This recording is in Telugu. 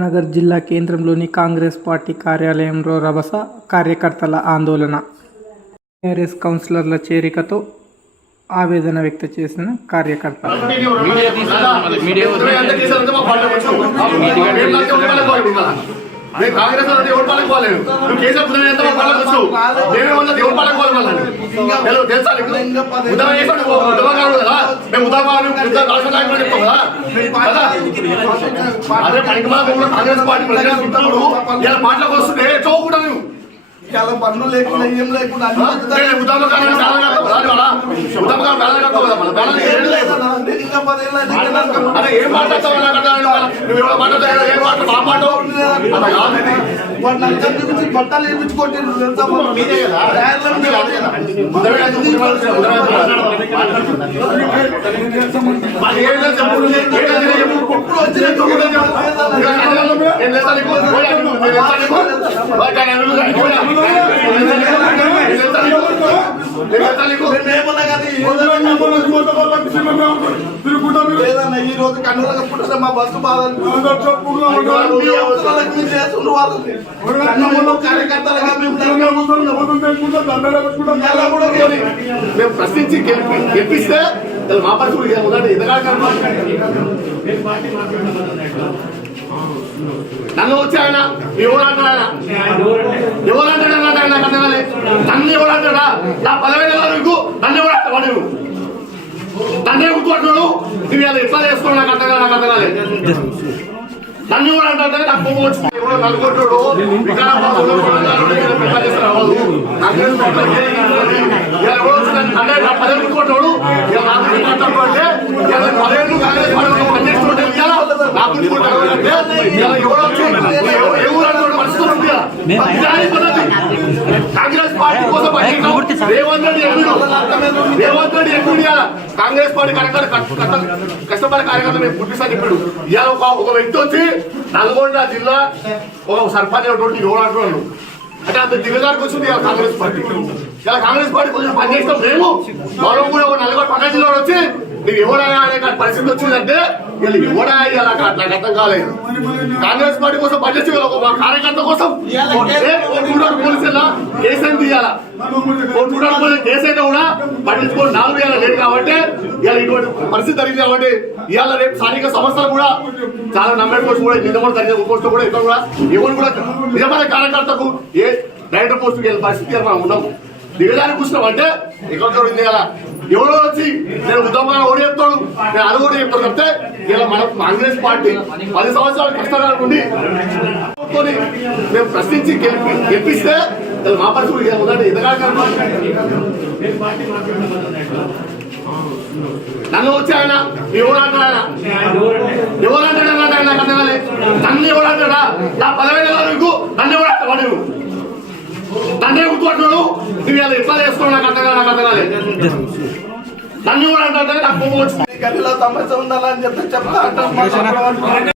నగర్ జిల్లా కేంద్రంలోని కాంగ్రెస్ పార్టీ కార్యాలయంలో రభస, కార్యకర్తల ఆందోళన. టీఆర్ఎస్ కౌన్సిలర్ల చేరికతో ఆవేదన వ్యక్తం చేసిన కార్యకర్తలు. కాంగ్రెస్ దేవుడు పాలకు పోలేదు. నువ్వు కేసీఆర్ బుధం ఎంత పాలకు వచ్చావు? దేవుడు వల్ల దేవుడు పాలకు పోవాలి. తెలుసా నీకు? ఉదయం చేసాడు ఉద్యమకారుడు కదా. మేము ఉద్యమాలు రాష్ట్ర నాయకులు చెప్తాం కదా. అదే పనికి కూడా కాంగ్రెస్ పార్టీ ప్రజలు ఇలా మాటలకు వస్తుంటే చౌకుండా నువ్వు పన్ను లేకుండా ఏం లేకుండా ఏం మాట్లాడతావు? బట్టలు వేయించుకోండి. ఈ రోజు కన్నులకు పుట్టిన మా బస్సు కార్యకర్తలుగా మేము ప్రశ్నించి గెలిపిస్తే మా పరిస్థితి నన్ను వచ్చి ఆయన ఎవరంటాడా నన్ను ఎవరంటాడా? నా 10,000 వరకు నన్ను ఎవరంటాడు? నన్నే గుర్తుపట్టున్నాడు. నువ్వు ఇలా ఎట్లా చేసుకున్నావు? నాకు అర్థం కాలేదు. నన్ను కూడా అంటే నాకు ఎవరో నలుగుంటాడు గుర్తుపట్టాడు. కాంగ్రెస్ పార్టీ కోసం రేవంత్ రెడ్డి ఎప్పుడు కాంగ్రెస్ పార్టీ కష్టపడే కార్యకర్తలు మేము పుట్టిస్తాను చెప్పాడు. ఇవాళ ఒక వ్యక్తి వచ్చి నల్గొండ జిల్లా ఒక సర్పంచ్ ఎవరు అంటే అంత దిగదారికి వచ్చింది ఇలా కాంగ్రెస్ పార్టీ. ఇలా కాంగ్రెస్ పార్టీ కొంచెం పనిచేస్తాం మేము గౌరవం కూడా నల్గొండ పక్క జిల్లాలో వచ్చి నీకు ఎవడయా అనే పరిస్థితి వచ్చిందంటే వీళ్ళు ఎవడయా ఇలా నాకు అర్థం కాలేదు. కాంగ్రెస్ పార్టీ కోసం పనిచేసి ఒక కార్యకర్త కోసం పోలీసులా కేసు అయితే తీయాలా? కేసు అయితే కూడా పట్టించుకొని 4 ఏళ్ళ లేదు కాబట్టి ఇలా ఇటువంటి పరిస్థితి జరిగింది. కాబట్టి ఇవాళ రేపు స్థానిక సంస్థలు కూడా చాలా నమ్మకం పోస్ట్ కూడా నిజమైన జరిగిన పోస్ట్ కూడా ఇక్కడ కూడా ఎవరు కూడా నిజమైన కార్యకర్తకు ఏ డైరెక్టర్ పోస్ట్ వెళ్ళే పరిస్థితి మనం ఉన్నాము. దిగజారి కూర్చున్నాం అంటే ఇక్కడ చూడండి కదా ఎవరో వచ్చి నేను ఉద్యమాలు ఓడి చెప్తాడు, నేను అది కూడా చెప్తాను చెప్తే ఇలా మన కాంగ్రెస్ పార్టీ 10 సంవత్సరాలు కష్టాలు ఉండి మేము ప్రశ్నించి గెలిపిస్తే మా పరిస్థితి నన్ను వచ్చి ఆయన ఎవరంటాడా? నన్ను ఎవరంటాడా? నా 10,000 వరకు నన్ను ఎవరంటాడు? నన్నే గుర్తుపట్టున్నాడు. నువ్వు ఇలా ఎట్లా చేసుకున్నావు? నాకు అర్థం కాలేదు. నన్ను కూడా అంటే నాకు గదిలో సమస్య ఉండాలని చెప్పి చెప్తా అంటారు.